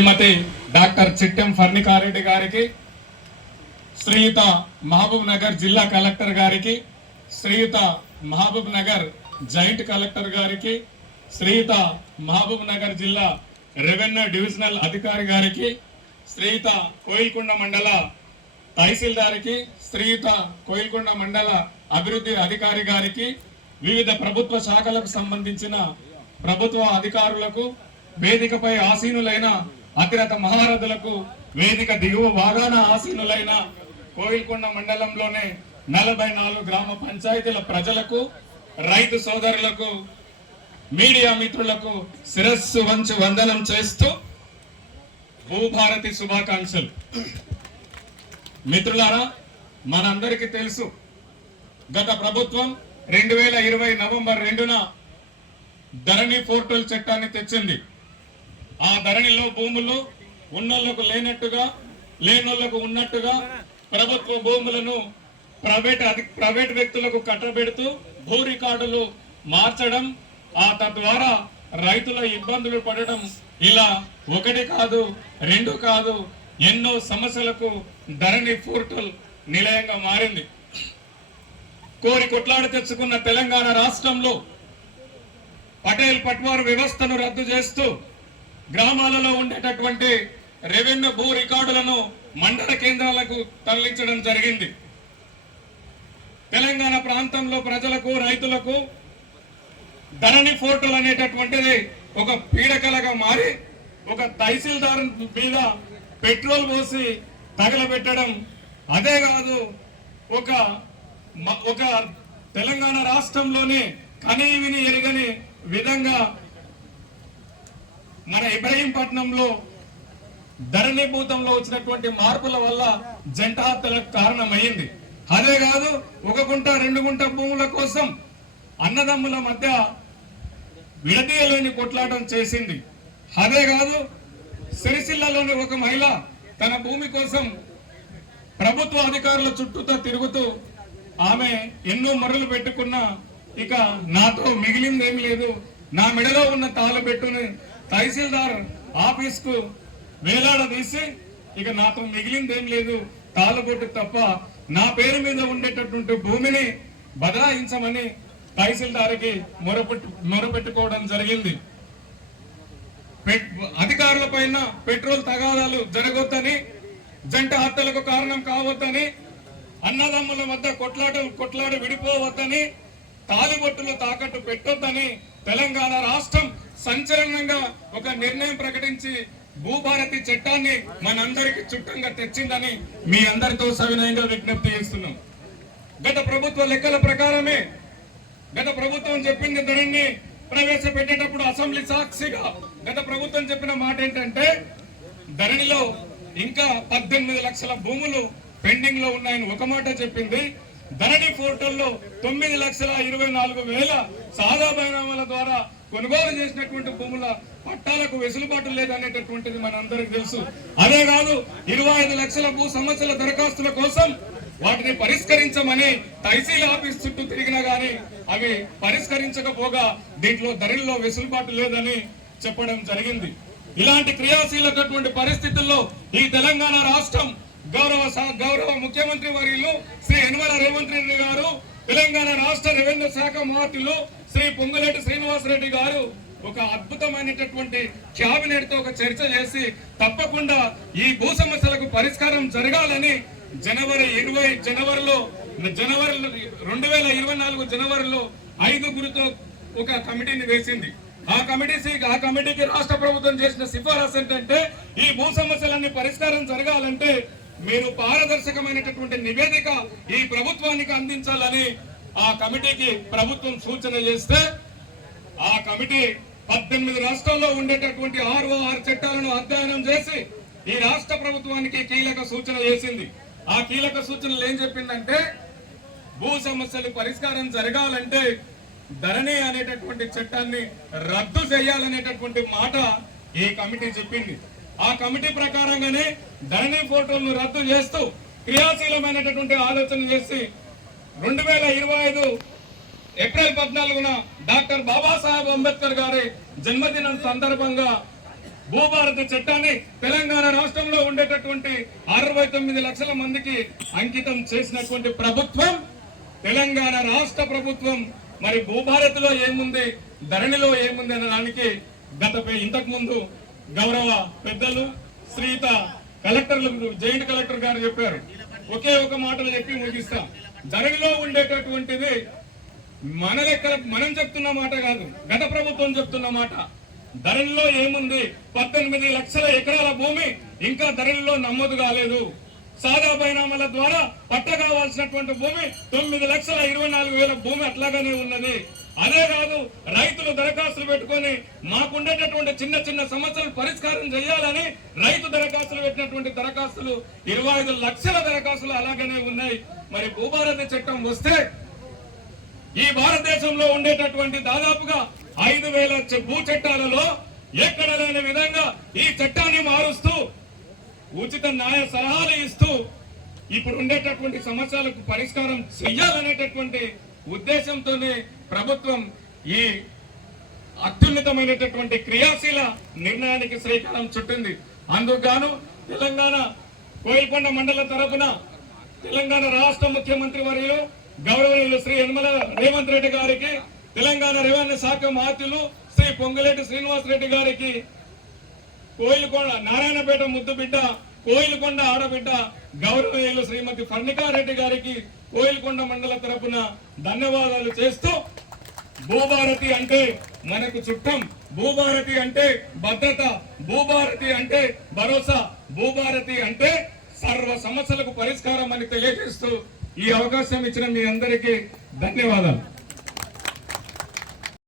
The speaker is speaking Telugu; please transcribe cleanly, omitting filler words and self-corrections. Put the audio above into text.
శ్రీమతి డాక్టర్ చిట్టెం ఫర్నికారెడ్డి గారికి, శ్రీయుత మహబూబ్ నగర్ జిల్లా కలెక్టర్ గారికి, శ్రీయుత మహబూబ్ నగర్ జాయింట్ కలెక్టర్ గారికి, శ్రీయుత మహబూబ్ నగర్ జిల్లా రెవెన్యూ డివిజనల్ అధికారి గారికి, శ్రీయుత కోయిల్కొండ మండల తహసీల్దారికి, శ్రీయుత కోయిల్కొండ మండల అభివృద్ధి అధికారి గారికి, వివిధ ప్రభుత్వ శాఖలకు సంబంధించిన ప్రభుత్వ అధికారులకు, వేదికపై ఆసీనులైన అతిరథ మహారథులకు, వేదిక దిగువ భాగాన ఆసీనులైన కోయిల్కొండ మండలంలోనే 44 గ్రామ పంచాయతీల ప్రజలకు, రైతు సోదరులకు, మీడియా మిత్రులకు శిరస్సు వంచి వందనం చేస్తూ భూభారతి శుభాకాంక్షలు. మిత్రులారా, మనందరికీ తెలుసు, గత ప్రభుత్వం 2020 నవంబర్ 2న ధరణి పోర్టల్ చట్టాన్ని తెచ్చింది. ఆ ధరణిలో భూములు ఉన్నోళ్లకు లేనట్టుగా, లేనోళ్లకు ఉన్నట్టుగా ప్రభుత్వ భూములను ప్రైవేట్ వ్యక్తులకు కట్టబెడుతూ భూ రికార్డులు మార్చడం, తద్వారా రైతుల ఇబ్బందులు పడడం, ఇలా ఒకటి కాదు రెండు కాదు ఎన్నో సమస్యలకు ధరణి పోర్టల్ నిలయంగా మారింది. కోరి కొట్లాడి తెచ్చుకున్న తెలంగాణ రాష్ట్రంలో పటేల్ పట్వార్ వ్యవస్థను రద్దు చేస్తూ గ్రామాలలో ఉండేటటువంటి రెవెన్యూ భూ రికార్డులను మండల కేంద్రాలకు తరలించడం జరిగింది. తెలంగాణ ప్రాంతంలో ప్రజలకు, రైతులకు ధరణి పోర్టల్ అనేటటువంటిది ఒక పీడకలగా మారి ఒక తహసీల్దార్ మీద పెట్రోల్ పోసి తగలబెట్టడం, అదే కాదు ఒక తెలంగాణ రాష్ట్రంలోనే కనీవిని ఎరగని విధంగా మన ఇబ్రహీంపట్నంలో ధరణి భూతంలో వచ్చినటువంటి మార్పుల వల్ల జంట హత్యలకు కారణమైంది. అదే కాదు, 1 గుంట 2 గుంట భూముల కోసం అన్నదమ్ముల మధ్య విడదీయలేని కొట్లాటం చేసింది. అదే కాదు, సిరిసిల్లలోని ఒక మహిళ తన భూమి కోసం ప్రభుత్వ అధికారుల చుట్టూతో తిరుగుతూ ఆమె ఎన్నో మర్రలు పెట్టుకున్నా ఇక నాతో మిగిలిందేమీ లేదు, నా మెడలో ఉన్న తాళు పెట్టుని తహసీల్దార్ ఆఫీస్ కు వేలాడదీసి ఇక నాతో మిగిలిందేం లేదు, తాళబొట్టు తప్ప నా పేరు మీద ఉండేటటువంటి భూమిని బదలాయించమని తహసీల్దార్కి మొరపెట్టుకోవడం జరిగింది. అధికారుల పైన పెట్రోల్ తగాదాలు జరగొద్దని, జంట హత్యలకు కారణం కావద్దని, అన్నదమ్ముల మధ్య కొట్లాడి విడిపోవద్దని, తాలిబొట్టులు తాకట్టు పెట్టొద్దని తెలంగాణ రాష్ట్రం సంచలనంగా ఒక నిర్ణయం ప్రకటించి భూభారతి చట్టాన్ని మనందరికి చుట్టంగా తెచ్చిందని మీ అందరితో సవినయంగా విజ్ఞప్తి చేస్తున్నాం. గత ప్రభుత్వ లెక్కల ప్రకారమే గత ప్రభుత్వం చెప్పింది ధరణిని ప్రవేశపెట్టేటప్పుడు అసెంబ్లీ సాక్షిగా గత ప్రభుత్వం చెప్పిన మాట ఏంటంటే ధరణిలో ఇంకా 18 లక్షల భూములు పెండింగ్ లో ఉన్నాయని ఒక మాట చెప్పింది. ధరణి పోర్టల్లో 9,24,000 సాదా బైనామాల ద్వారా కొనుగోలు చేసినటువంటి భూముల పట్టాలకు వెసులుబాటు లేదనేటటువంటిది మనందరికి తెలుసు. అదే కాదు, 25 లక్షల భూ సమస్యల దరఖాస్తుల కోసం వాటిని పరిష్కరించమని తహసీల్ ఆఫీస్ చుట్టూ తిరిగినా గానీ అవి పరిష్కరించకపోగా దీంట్లో ధరణిలో వెసులుబాటు లేదని చెప్పడం జరిగింది. ఇలాంటి క్రియాశీలకటువంటి పరిస్థితుల్లో ఈ తెలంగాణ రాష్ట్రం గౌరవ ముఖ్యమంత్రి వర్యులు శ్రీ యనమల రేవంత్ రెడ్డి గారు, తెలంగాణ రాష్ట్ర రెవెన్యూ శాఖ మంత్రులు శ్రీ పొంగులేటి శ్రీనివాసరెడ్డి గారు ఒక అద్భుతమైనటువంటి క్యాబినెట్ తో ఒక చర్చ చేసి తప్పకుండా ఈ భూ సమస్యలకు పరిష్కారం జరగాలని జనవరి 2024 జనవరిలో 5గురితో ఒక కమిటీని వేసింది. ఆ కమిటీకి రాష్ట్ర ప్రభుత్వం చేసిన సిఫారసు ఏంటంటే ఈ భూ సమస్యలన్నీ పరిష్కారం జరగాలంటే మీరు పారదర్శకమైనటువంటి నివేదిక ఈ ప్రభుత్వానికి అందించాలని ఆ కమిటీకి ప్రభుత్వం సూచన చేస్తే ఆ కమిటీ 18 రాష్ట్రాల్లో ఉండేటటువంటి 6 చట్టాలను అధ్యయనం చేసి ఈ రాష్ట్ర ప్రభుత్వానికి కీలక సూచన చేసింది. ఆ కీలక సూచనలు ఏం చెప్పిందంటే భూ సమస్యలు పరిష్కారం జరగాలంటే ధరణి అనేటటువంటి చట్టాన్ని రద్దు చేయాలనేటటువంటి మాట ఈ కమిటీ చెప్పింది. ఆ కమిటీ ప్రకారంగానే ధరణి పోర్టల్ను రద్దు చేస్తూ క్రియాశీలమైనటువంటి ఆలోచన చేసి 2025 ఏప్రిల్ 14న డాక్టర్ బాబాసాహెబ్ అంబేద్కర్ గారి జన్మదినం సందర్భంగా భూభారతి చట్టాన్ని తెలంగాణ రాష్ట్రంలో ఉండేటటువంటి 69 లక్షల మందికి అంకితం చేసినటువంటి ప్రభుత్వం తెలంగాణ రాష్ట్ర ప్రభుత్వం. మరి భూభారతిలో ఏముంది, ధరణిలో ఏముంది అనే దానికి ఇంతకు ముందు గౌరవ పెద్దలు శ్రీత కలెక్టర్లు, జాయింట్ కలెక్టర్ గారు చెప్పారు. ఒకే ఒక మాటలు చెప్పి ముగిస్తాం. ధరణిలో ఉండేటటువంటిది మన లెక్కల మనం చెప్తున్న మాట కాదు, గత ప్రభుత్వం చెప్తున్న మాట. ధరణిలో ఏముంది, 18 లక్షల ఎకరాల భూమి ఇంకా ధరణిలో నమోదు కాలేదు. సాదా బైనామాల ద్వారా పట్ట కావాల్సినటువంటి భూమి 9,24,000 భూమి అట్లాగానే ఉన్నది. అదే కాదు, రైతులు దరఖాస్తులు పెట్టుకొని మాకుండేటటువంటి చిన్న చిన్న సమస్యలు పరిష్కారం చేయాలని రైతు దరఖాస్తులు పెట్టినటువంటి దరఖాస్తులు 25 లక్షల దరఖాస్తులు అలాగనే ఉన్నాయి. మరి భూభారతి చట్టం వస్తే ఈ భారతదేశంలో ఉండేటటువంటి దాదాపుగా 5,000 భూ చట్టాలలో ఎక్కడ లేని విధంగా ఈ చట్టాన్ని మారుస్తూ ఉచిత న్యాయ సలహాలు ఇస్తూ ఇప్పుడు ఉండేటటువంటి సమస్యలకు పరిష్కారం చెయ్యాలనేటటువంటి ఉద్దేశంతోనే ప్రభుత్వం ఈ అత్యున్నతమైనటువంటి క్రియాశీల నిర్ణయానికి శ్రీకారం చుట్టింది. అందుకు తెలంగాణ కోయిల్కొండ మండల తరపున తెలంగాణ రాష్ట్ర ముఖ్యమంత్రి వర్యులు గౌరవనీయులు శ్రీ యనమల రేవంత్ రెడ్డి గారికి, తెలంగాణ రెవెన్యూ శాఖ మంత్రులు శ్రీ పొంగులేటి శ్రీనివాస్ రెడ్డి గారికి, కోయిల్కొండ నారాయణపేట ముద్దు బిడ్డ, కోయిల్కొండ ఆడబిడ్డ గౌరవనీయులు శ్రీమతి ఫర్ణికారెడ్డి గారికి కోయిల్కొండ మండల తరపున ధన్యవాదాలు చేస్తూ, భూభారతి అంటే మనకు చుట్టం, భూభారతి అంటే భద్రత, భూభారతి అంటే భరోసా, భూభారతి అంటే సర్వ సమస్యలకు పరిష్కారం అని తెలియజేస్తూ ఈ అవకాశం ఇచ్చిన మీ అందరికీ ధన్యవాదాలు.